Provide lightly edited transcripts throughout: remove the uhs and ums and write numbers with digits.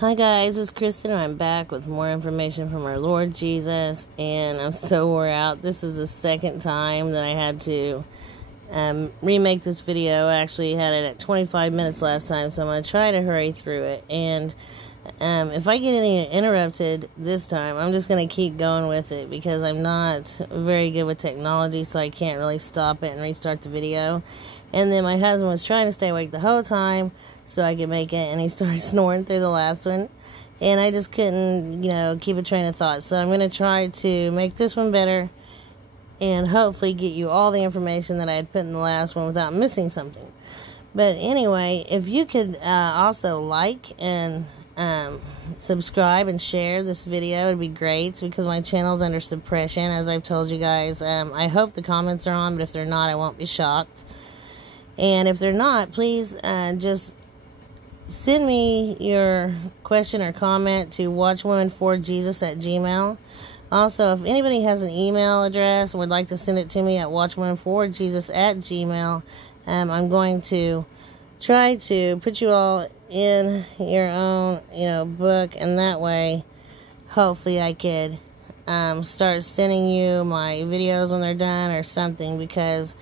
Hi guys, it's Kristen and I'm back with more information from our Lord Jesus, and I'm so wore out. This is the second time that I had to remake this video. I actually had it at 25 minutes last time, so I'm going to try to hurry through it. And if I get any interrupted this time, I'm just going to keep going with it because I'm not very good with technology, so I can't really stop it and restart the video. And then my husband was trying to stay awake the whole time so I could make it, and he started snoring through the last one. And I just couldn't, keep a train of thought. So I'm going to try to make this one better and hopefully get you all the information that I had put in the last one without missing something. But anyway, if you could also like and subscribe and share this video, it'd be great because my channel's under suppression, as I've told you guys. I hope the comments are on, but if they're not, I won't be shocked. And if they're not, please just send me your question or comment to watchwomanforjesus@gmail.com. Also, if anybody has an email address and would like to send it to me at watchwomanforjesus@gmail.com, I'm going to try to put you all in your own, book, and that way, hopefully I could start sending you my videos when they're done or something, because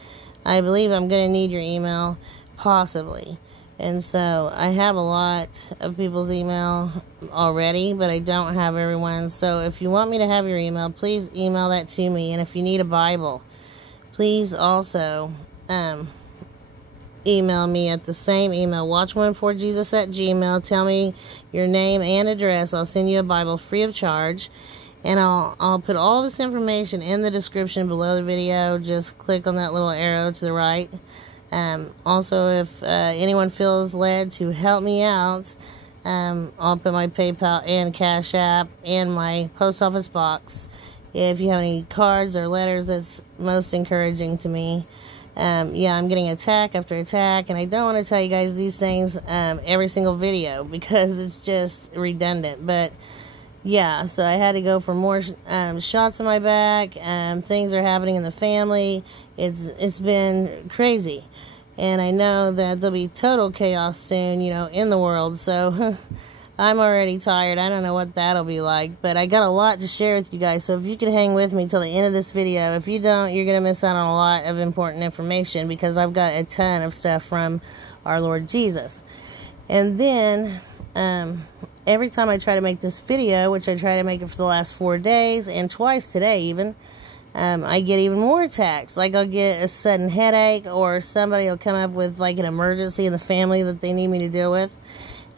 I believe I'm going to need your email, possibly. And so I have a lot of people's email already, but I don't have everyone's. So if you want me to have your email, please email that to me. And if you need a Bible, please also email me at the same email, watchwomanforjesus@gmail.com. Tell me your name and address. I'll send you a Bible free of charge. And I'll put all this information in the description below the video. Just click on that little arrow to the right. Also, if anyone feels led to help me out, I'll put my PayPal and Cash App and my post office box. If you have any cards or letters, that's most encouraging to me. Yeah, I'm getting attack after attack, and I don't want to tell you guys these things every single video because it's just redundant. But yeah, so I had to go for more shots in my back. Things are happening in the family. It's been crazy. And I know that there'll be total chaos soon, in the world. So I'm already tired. I don't know what that'll be like. But I got a lot to share with you guys. So if you could hang with me till the end of this video. If you don't, you're going to miss out on a lot of important information, because I've got a ton of stuff from our Lord Jesus. And then every time I try to make this video, which I try to make it for the last 4 days and twice today even, I get even more attacks. Like I'll get a sudden headache, or somebody will come up with like an emergency in the family that they need me to deal with.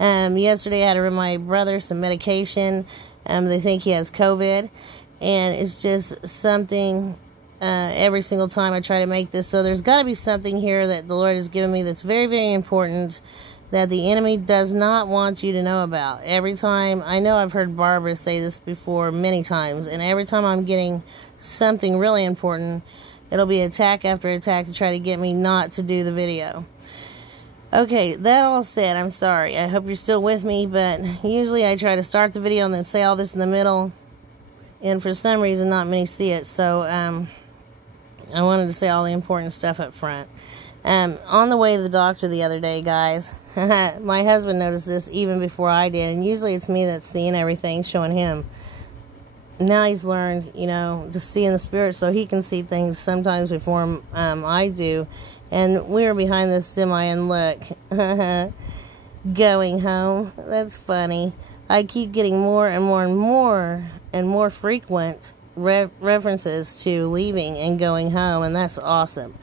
Yesterday I had to run my brother some medication. They think he has COVID, and it's just something every single time I try to make this. So there's got to be something here that the Lord has given me that's very, very important, that the enemy does not want you to know about. Every time, I know I've heard Barbara say this before many times, and every time I'm getting something really important, it'll be attack after attack to try to get me not to do the video. Okay, that all said, I'm sorry. I hope you're still with me, but usually I try to start the video and then say all this in the middle, and for some reason not many see it, so I wanted to say all the important stuff up front. On the way to the doctor the other day, guys, my husband noticed this even before I did, and usually it's me that's seeing everything, showing him. Now he's learned, to see in the spirit, so he can see things sometimes before I do. And we were behind this semi, and look, going home. That's funny. I keep getting more and more and more and more frequent references to leaving and going home, and that's awesome.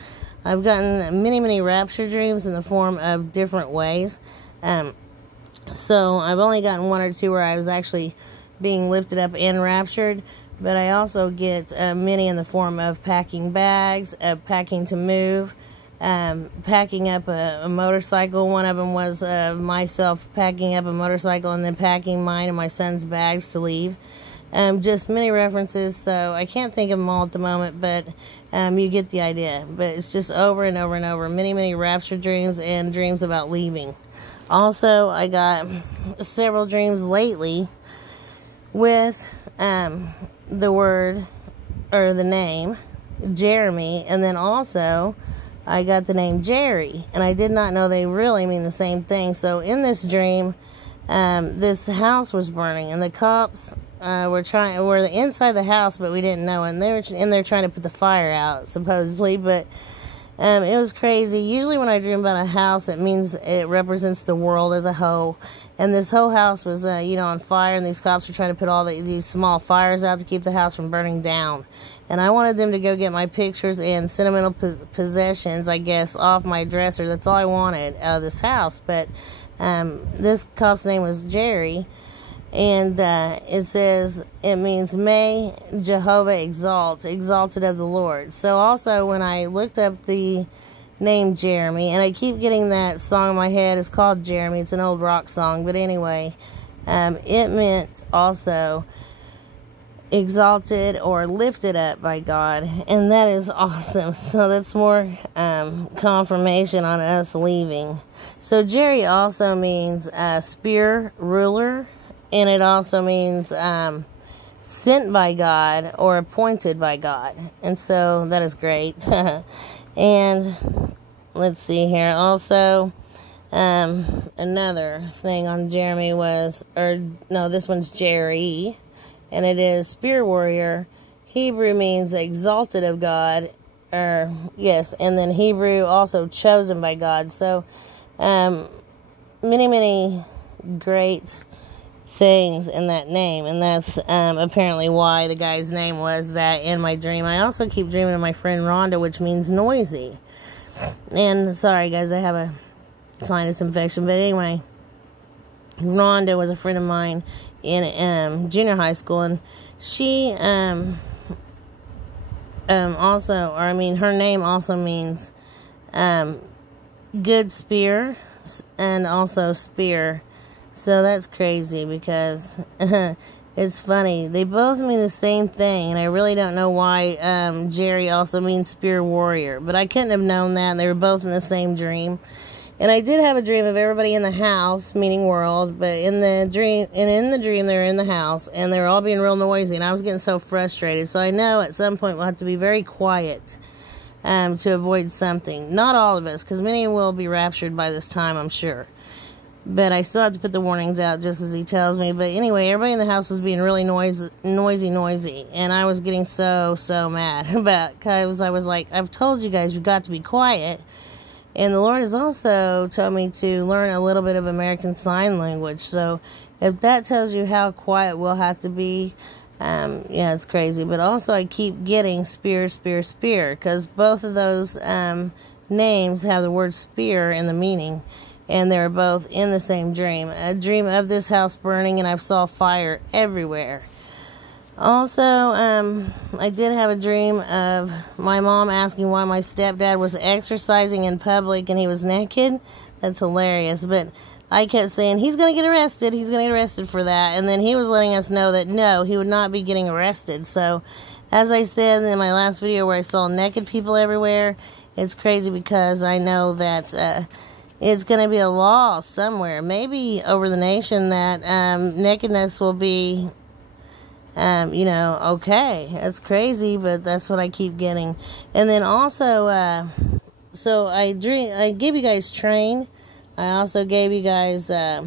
I've gotten many, many rapture dreams in the form of different ways. So I've only gotten one or two where I was actually being lifted up and raptured, but I also get many in the form of packing bags, packing to move, packing up a motorcycle. One of them was myself packing up a motorcycle and then packing mine and my son's bags to leave. Just many references, so I can't think of them all at the moment, but you get the idea. But it's just over and over and over. Many, many rapture dreams and dreams about leaving. Also, I got several dreams lately with the word, or the name, Jeremy, and then also I got the name Jerry, and I did not know they really mean the same thing. So in this dream, this house was burning, and the cops were inside the house, but we didn't know, and they were in there trying to put the fire out, supposedly, but it was crazy. Usually when I dream about a house, it means it represents the world as a whole, and this whole house was, on fire, and these cops were trying to put all these small fires out to keep the house from burning down, and I wanted them to go get my pictures and sentimental possessions, I guess, off my dresser. That's all I wanted out of this house, but this cop's name was Jerry, and it says it means may Jehovah exalt, exalted of the Lord. So also when I looked up the name Jeremy, and I keep getting that song in my head, it's called Jeremy, it's an old rock song, but anyway, it meant also exalted or lifted up by God, and that is awesome. So that's more confirmation on us leaving. So Jerry also means spear ruler, and it also means sent by God or appointed by God, and so that is great. And let's see here, also another thing on Jeremy was, this one's Jerry, and it is spear warrior. Hebrew means exalted of God, yes, and then Hebrew also chosen by God. So many great things in that name, and that's apparently why the guy's name was that in my dream. I also keep dreaming of my friend Rhonda, which means noisy. And sorry guys, I have a sinus infection, but anyway, Rhonda was a friend of mine in junior high school, and she her name also means good spear, and also spear. So that's crazy because it's funny, they both mean the same thing, and I really don't know why Jerry also means spear warrior, but I couldn't have known that, and they were both in the same dream. And I did have a dream of everybody in the house, meaning world, but in the dream they were in the house, and they were all being real noisy, and I was getting so frustrated. So I know at some point we'll have to be very quiet to avoid something. Not all of us, because many will be raptured by this time, I'm sure. But I still have to put the warnings out just as he tells me. But anyway, everybody in the house was being really noisy. And I was getting so mad about, because I was like, I've told you guys you've got to be quiet. And the Lord has also told me to learn a little bit of American Sign Language. So if that tells you how quiet we'll have to be, yeah, it's crazy. But also I keep getting spear, spear, spear, because both of those names have the word spear in the meaning. And they're both in the same dream. A dream of this house burning, and I saw fire everywhere. Also, I did have a dream of my mom asking why my stepdad was exercising in public and he was naked. That's hilarious. But I kept saying, he's going to get arrested. He's going to get arrested for that. And then he was letting us know that, no, he would not be getting arrested. So, as I said in my last video where I saw naked people everywhere, it's crazy because I know that it's going to be a law somewhere, maybe over the nation, that nakedness will be, okay. That's crazy, but that's what I keep getting. And then also, so I gave you guys train. I also gave you guys, there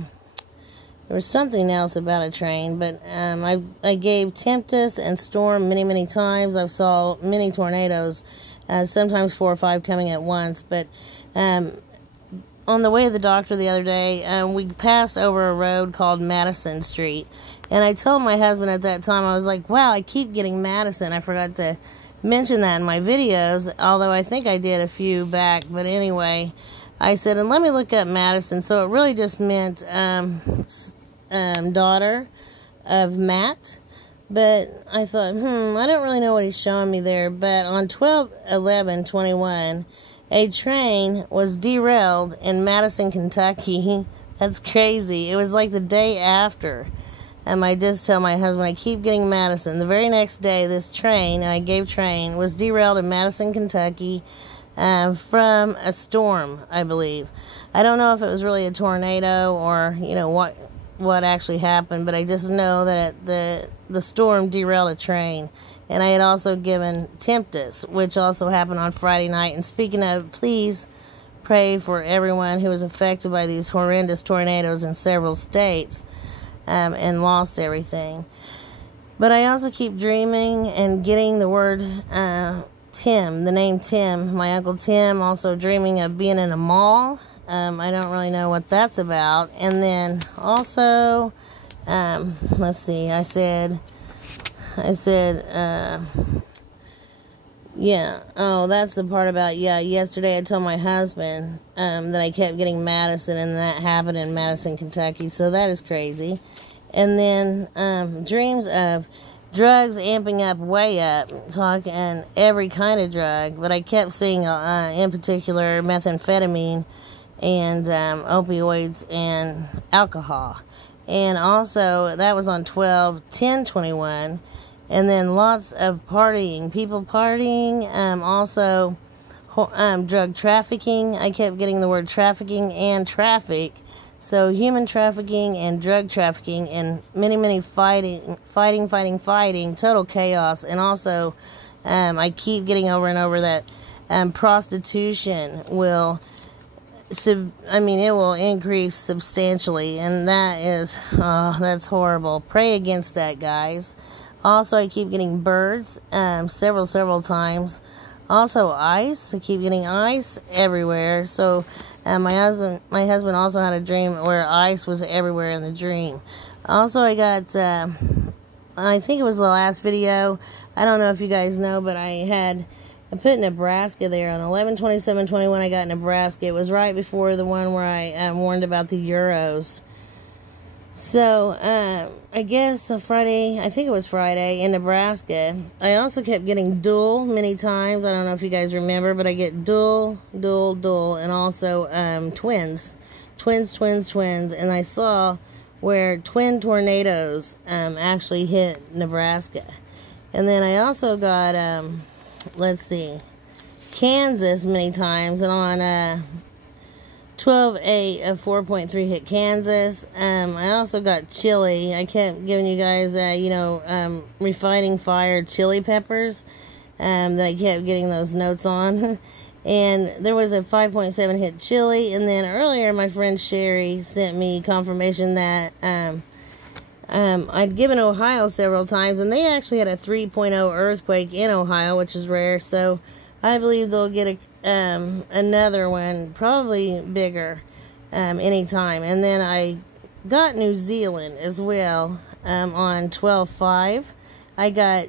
was something else about a train, but I gave tempest and storm many times. I saw many tornadoes, sometimes 4 or 5 coming at once, but on the way to the doctor the other day, we passed over a road called Madison Street, and I told my husband at that time, I was like, wow, I keep getting Madison. I forgot to mention that in my videos, although I think I did a few back, but anyway, I said, and let me look up Madison. So it really just meant daughter of Matt, but I thought, I don't really know what he's showing me there. But on 12/11/21, a train was derailed in Madison, Kentucky. That's crazy. It was like the day after. I just tell my husband, I keep getting Madison. The very next day, this train, and I gave train, was derailed in Madison, Kentucky from a storm, I believe. I don't know if it was really a tornado or, what actually happened, but I just know that the storm derailed a train. And I had also given tempest, which also happened on Friday night. And speaking of, please pray for everyone who was affected by these horrendous tornadoes in several states and lost everything. But I also keep dreaming and getting the word Tim, the name Tim, my Uncle Tim, also dreaming of being in a mall. I don't really know what that's about. And then also, let's see, I said, yeah, oh, that's the part about, yesterday I told my husband that I kept getting Madison, and that happened in Madison, Kentucky, so that is crazy. And then dreams of drugs amping up way up, talking every kind of drug, but I kept seeing in particular methamphetamine and opioids and alcohol. And also that was on 12/10/21. And then lots of partying, people partying, also drug trafficking. I kept getting the word trafficking and traffic. So human trafficking and drug trafficking, and many fighting, total chaos. And also I keep getting over and over that prostitution will, it will increase substantially. And that is, that's horrible. Pray against that, guys. Also, I keep getting birds several times. Also, ice. I keep getting ice everywhere. So, my husband also had a dream where ice was everywhere in the dream. Also, I got, I think it was the last video. I don't know if you guys know, but I put Nebraska there on 11/27/21. I got Nebraska. It was right before the one where I warned about the Euros. So, I guess Friday, I think it was Friday, in Nebraska. I also kept getting dual many times. I don't know if you guys remember, but I get dual, and also twins. And I saw where twin tornadoes actually hit Nebraska. And then I also got, let's see, Kansas many times, and on 12/8 of 4.3 hit Kansas. I also got chili. I kept giving you guys, refining fire chili peppers, that I kept getting those notes on. And there was a 5.7 hit chili. And then earlier, my friend Sherry sent me confirmation that I'd given Ohio several times, and they actually had a 3.0 earthquake in Ohio, which is rare. So I believe they'll get another one, probably bigger, anytime. And then I got New Zealand as well on 12/5. I got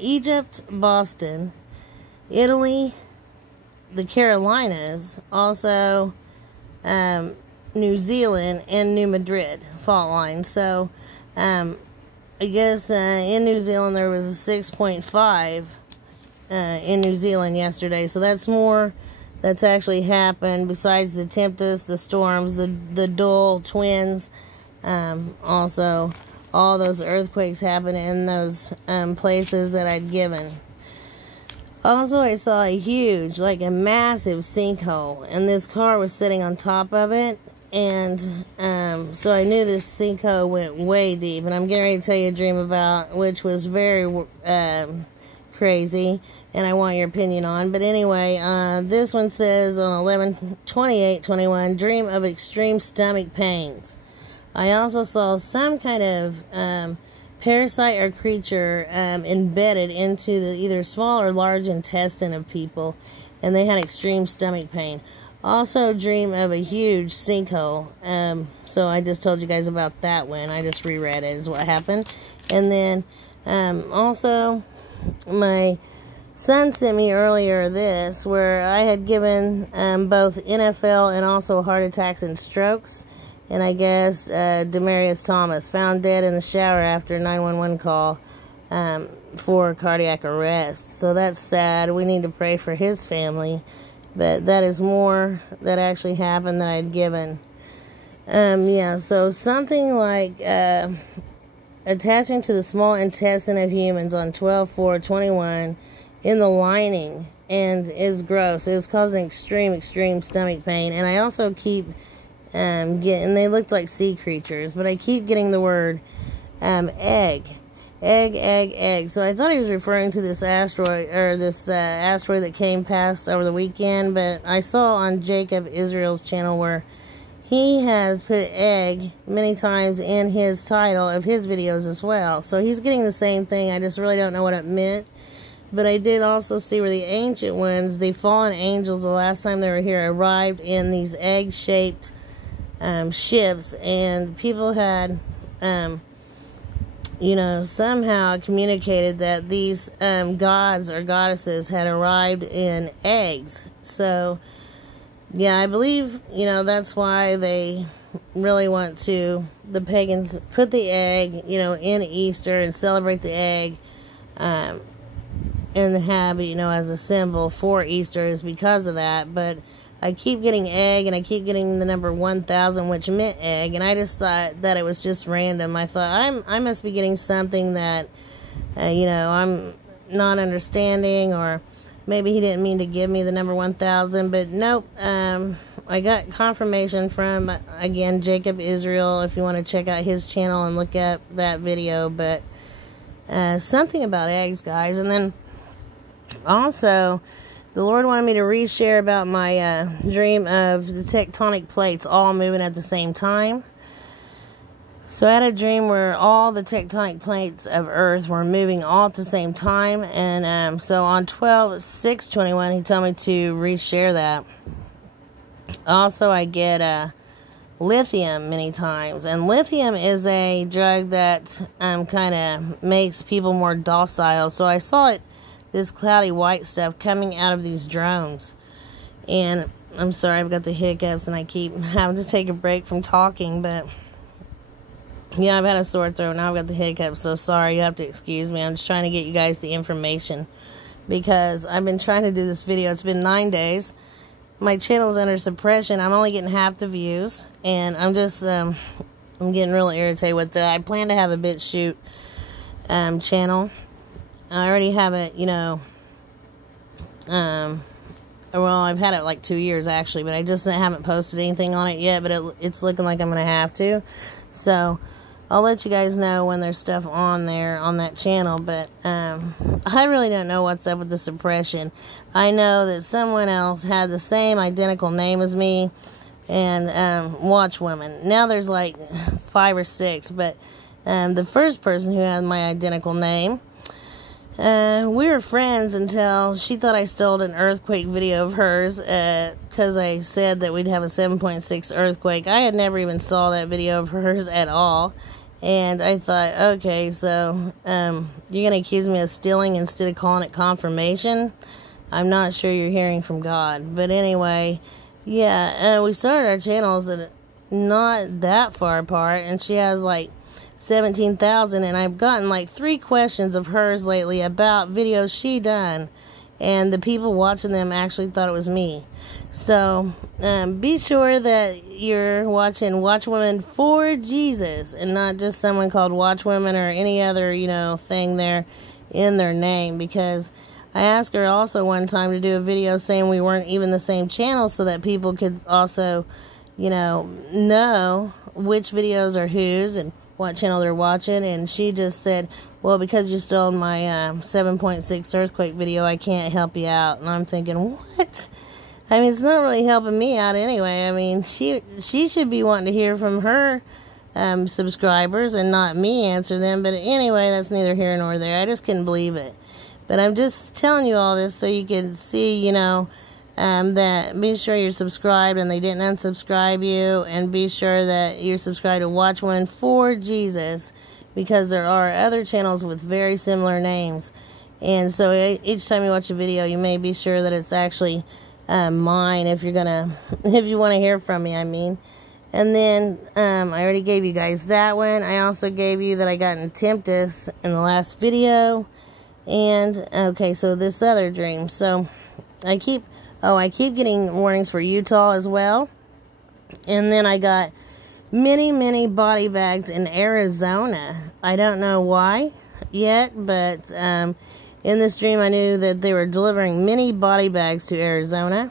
Egypt, Boston, Italy, the Carolinas, also New Zealand, and New Madrid fault line. So I guess in New Zealand there was a 6.5 in New Zealand yesterday. So that's more that's actually happened besides the tempest, the storms, the dual twins. Also all those earthquakes happened in those places that I'd given. Also, I saw a huge, like a massive sinkhole, and this car was sitting on top of it. And so I knew this sinkhole went way deep, and I'm getting ready to tell you a dream about, which was very crazy, and I want your opinion on. But anyway, this one says on 11/28/21, dream of extreme stomach pains. I also saw some kind of parasite or creature embedded into the either small or large intestine of people, and they had extreme stomach pain. Also dream of a huge sinkhole. So I just told you guys about that one. I just reread it is what happened. And then also my son sent me earlier this, where I had given both NFL and also heart attacks and strokes. And I guess Demarius Thomas found dead in the shower after a 911 call for cardiac arrest. So that's sad. We need to pray for his family. But that is more that actually happened that I'd given. Yeah, so something like attaching to the small intestine of humans on 12/4/21 in the lining, and it's gross. It was causing extreme stomach pain. And I also keep and they looked like sea creatures, but I keep getting the word egg. Egg. So I thought he was referring to this asteroid, or this asteroid that came past over the weekend, but I saw on Jacob Israel's channel where he has put egg many times in his title of his videos as well. So he's getting the same thing. I just really don't know what it meant. But I did also see where the ancient ones, the fallen angels, the last time they were here, arrived in these egg-shaped ships, and people had you know, somehow communicated that these gods or goddesses had arrived in eggs. So, yeah, I believe, you know, that's why they really want to, the pagans, put the egg, you know, in Easter and celebrate the egg and have, you know, as a symbol for Easter is because of that. But I keep getting egg, and I keep getting the number 1000, which meant egg, and I just thought that it was just random. I thought, I must be getting something that, you know, I'm not understanding, or maybe he didn't mean to give me the number 1000, but nope. I got confirmation from, again, Jacob Israel, if you want to check out his channel and look at that video, but something about eggs, guys. And then also, the Lord wanted me to reshare about my dream of the tectonic plates all moving at the same time. So I had a dream where all the tectonic plates of Earth were moving all at the same time. And so on 12/6/21, he told me to reshare that. Also, I get lithium many times. And lithium is a drug that kind of makes people more docile. So I saw it, this cloudy white stuff coming out of these drones. And I'm sorry, I've got the hiccups and I keep having to take a break from talking, but yeah, I've had a sore throat, now I've got the hiccups, so sorry, you have to excuse me. I'm just trying to get you guys the information because I've been trying to do this video. It's been 9 days. My channel's under suppression. I'm only getting half the views, and I'm just I'm getting really irritated with that. I plan to have a BitChute channel. I already have it, you know, well, I've had it like 2 years actually, but I just haven't posted anything on it yet, but it's looking like I'm going to have to. So, I'll let you guys know when there's stuff on there, on that channel, but I really don't know what's up with the suppression. I know that someone else had the same identical name as me, and Watchwoman. Now there's like 5 or 6, but the first person who had my identical name, we were friends until she thought I stole an earthquake video of hers because I said that we'd have a 7.6 earthquake. I had never even saw that video of hers at all. And I thought, okay, so you're going to accuse me of stealing instead of calling it confirmation? I'm not sure you're hearing from God. But anyway, yeah, we started our channels at not that far apart, and she has like 17,000, and I've gotten like 3 questions of hers lately about videos she done, and the people watching them actually thought it was me. So be sure that you're watching Watchwoman for Jesus and not just someone called Watchwoman or any other, you know, thing there in their name, because I asked her also one time to do a video saying we weren't even the same channel so that people could also, you know which videos are whose and what channel they're watching, and she just said, well, because you stole my 7.6 earthquake video, I can't help you out. And I'm thinking, what? I mean, it's not really helping me out anyway. I mean, she should be wanting to hear from her subscribers and not me answer them. But anyway, that's neither here nor there. I just couldn't believe it. But I'm just telling you all this so you can see, you know, that be sure you're subscribed and they didn't unsubscribe you, and be sure that you're subscribed to Watchwoman for Jesus, because there are other channels with very similar names. And so each time you watch a video, you may be sure that it's actually mine if you want to hear from me, I mean. And then I already gave you guys that one. I also gave you that I got in Tempest in the last video. And okay, so this other dream. So I keep getting warnings for Utah as well. And then I got many body bags in Arizona. I don't know why yet, but in this dream I knew that they were delivering many body bags to Arizona.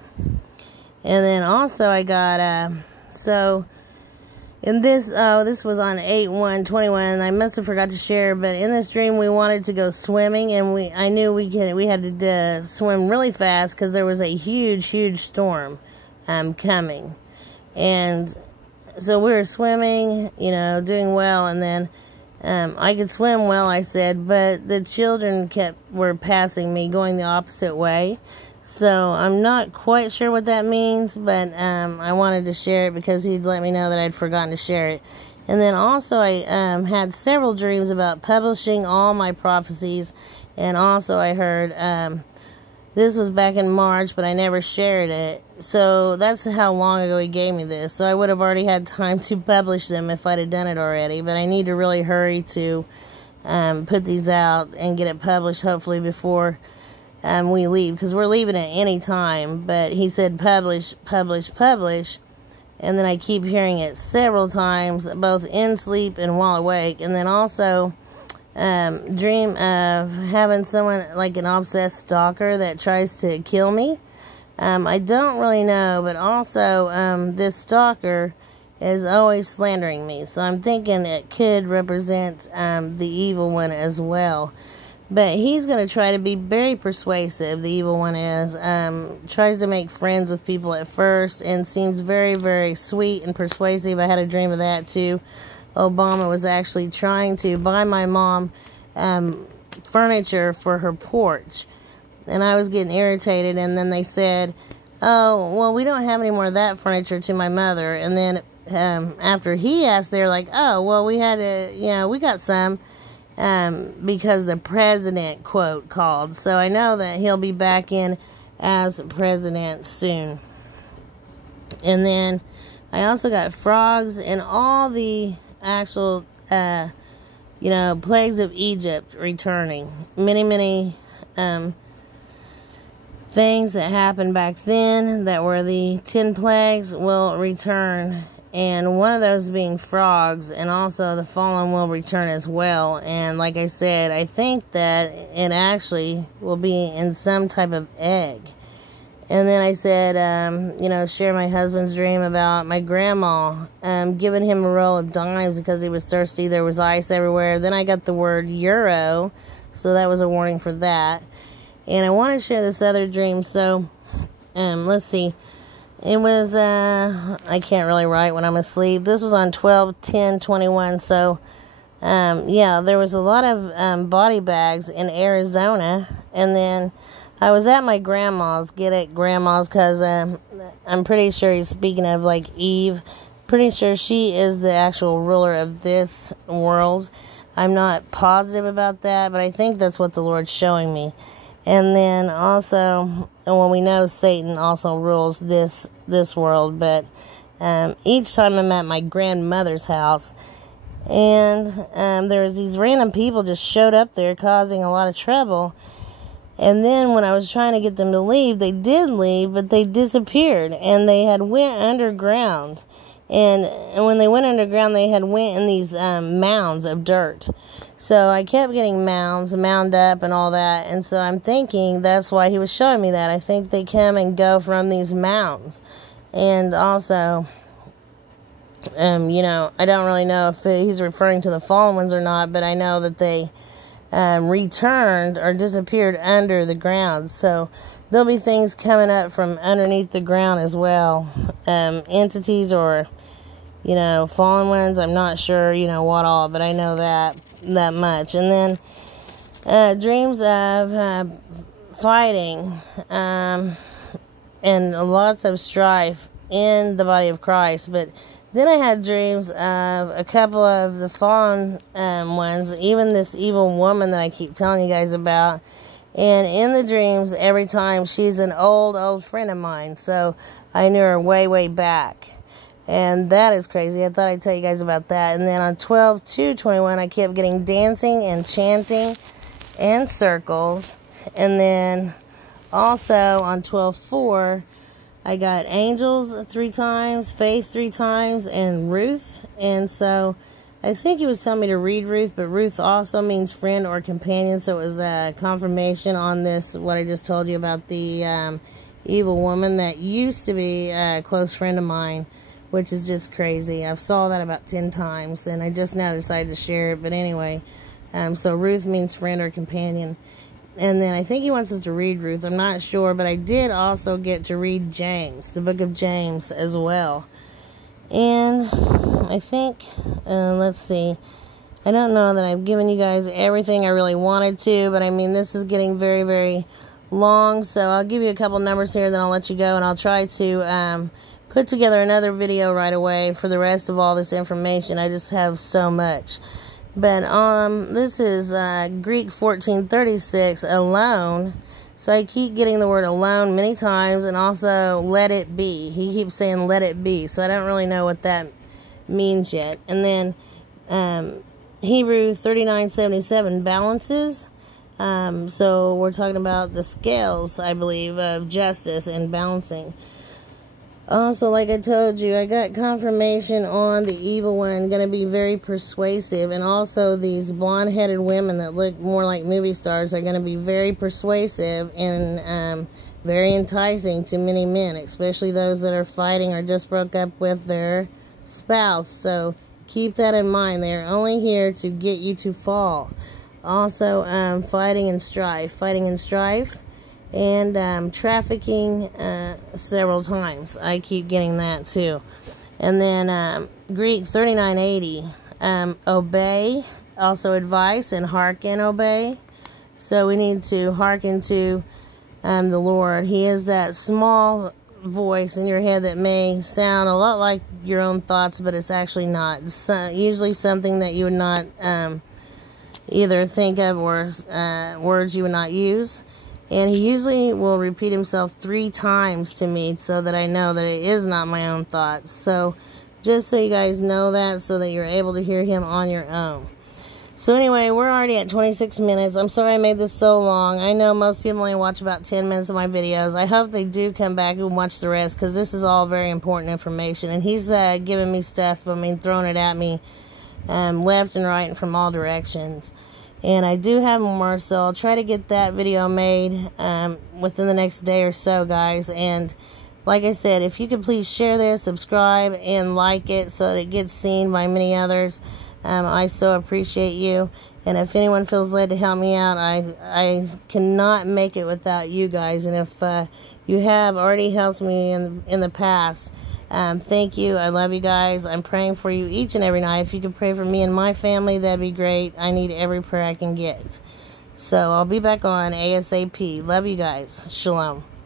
And then also I got, so In this was on 8/1/21, and I must have forgot to share, but in this dream we wanted to go swimming, and I knew we had to swim really fast because there was a huge storm coming. And so we were swimming, you know, doing well, and then I could swim well, I said, but the children were passing me, going the opposite way. So I'm not quite sure what that means, but I wanted to share it because he'd let me know that I'd forgotten to share it. And then also I had several dreams about publishing all my prophecies, and also I heard this was back in March, but I never shared it. So that's how long ago he gave me this. So I would have already had time to publish them if I'd have done it already. But I need to really hurry to put these out and get it published, hopefully before we leave. Because we're leaving at any time. But he said publish. And then I keep hearing it several times, both in sleep and while awake. And then also dream of having someone like an obsessed stalker that tries to kill me. I don't really know, but also this stalker is always slandering me, so I'm thinking it could represent the evil one as well. But he's going to try to be very persuasive, the evil one is. Tries to make friends with people at first and seems very sweet and persuasive. I had a dream of that too. Obama was actually trying to buy my mom furniture for her porch. And I was getting irritated, and then they said, oh, well, we don't have any more of that furniture to my mother. And then after he asked, they're like, oh, well, we had to, you know, we got some because the president, quote, called. So I know that he'll be back in as president soon. And then I also got frogs and all the actual, you know, plagues of Egypt returning. Many things that happened back then that were the 10 plagues will return. And one of those being frogs, and also the fallen will return as well. And like I said, I think that it actually will be in some type of egg. And then I said, you know, share my husband's dream about my grandma giving him a roll of dimes because he was thirsty. There was ice everywhere. Then I got the word euro, so that was a warning for that. And I want to share this other dream. So, let's see. It was, I can't really write when I'm asleep. This was on 12/10/21. So, yeah, there was a lot of body bags in Arizona. And then I was at my grandma's. Get it, grandma's, because I'm pretty sure he's speaking of, like, Eve. Pretty sure she is the actual ruler of this world. I'm not positive about that, but I think that's what the Lord's showing me. And then also, well, we know Satan also rules this world, but each time I'm at my grandmother's house, and there was these random people just showed up there causing a lot of trouble. And then when I was trying to get them to leave, they did leave, but they disappeared, and they had went underground. And when they went underground, they had went in these mounds of dirt. So I kept getting mound up and all that. And so I'm thinking that's why he was showing me that. I think they come and go from these mounds. And also, you know, I don't really know if he's referring to the fallen ones or not, but I know that they returned or disappeared under the ground. So there'll be things coming up from underneath the ground as well. Entities or, you know, fallen ones. I'm not sure, you know, what all, but I know that much. And then dreams of fighting and lots of strife in the body of Christ. But then I had dreams of a couple of the fallen ones, even this evil woman that I keep telling you guys about. And in the dreams, every time, she's an old friend of mine. So I knew her way back. And that is crazy. I thought I'd tell you guys about that. And then on 12/2/21, I kept getting dancing and chanting and circles. And then also on 12/4, I got angels 3 times, faith 3 times, and Ruth. And so I think he was telling me to read Ruth, but Ruth also means friend or companion. So it was a confirmation on this, what I just told you about the evil woman that used to be a close friend of mine. which is just crazy. I've saw that about 10 times, and I just now decided to share it. But anyway, so Ruth means friend or companion. And then I think he wants us to read Ruth. I'm not sure, but I did also get to read James, the book of James as well. And I think, let's see, I don't know that I've given you guys everything I really wanted to, but I mean, this is getting very, very long, so I'll give you a couple numbers here, then I'll let you go, and I'll try to put together another video right away for the rest of all this information. I just have so much. But this is Greek 1436, alone. So I keep getting the word alone many times, and also let it be. He keeps saying let it be, so I don't really know what that means yet. And then Hebrew 3977, balances. So we're talking about the scales, I believe, of justice and balancing. Also, like I told you, I got confirmation on the evil one going to be very persuasive. And also these blonde-headed women that look more like movie stars are going to be very persuasive and very enticing to many men, especially those that are fighting or just broke up with their spouse. So keep that in mind. They're only here to get you to fall. Also, fighting and strife, and trafficking several times. I keep getting that too. And then Greek 3980, obey, also advice, and hearken, obey. So we need to hearken to the Lord. He is that small voice in your head that may sound a lot like your own thoughts, but it's actually not. It's usually something that you would not either think of, or words you would not use. And he usually will repeat himself 3 times to me so that I know that it is not my own thoughts. So just so you guys know that, so that you're able to hear him on your own. So anyway, we're already at 26 minutes. I'm sorry I made this so long. I know most people only watch about 10 minutes of my videos. I hope they do come back and watch the rest, because this is all very important information. And he's giving me stuff, throwing it at me left and right and from all directions. And I do have more, so I'll try to get that video made within the next day or so, guys. And like I said, if you could please share this, subscribe, and like it so that it gets seen by many others, I so appreciate you. And if anyone feels led to help me out, I cannot make it without you guys. And if you have already helped me in the past, thank you. I love you guys. I'm praying for you each and every night. If you could pray for me and my family, that'd be great. I need every prayer I can get. So I'll be back on ASAP. Love you guys. Shalom.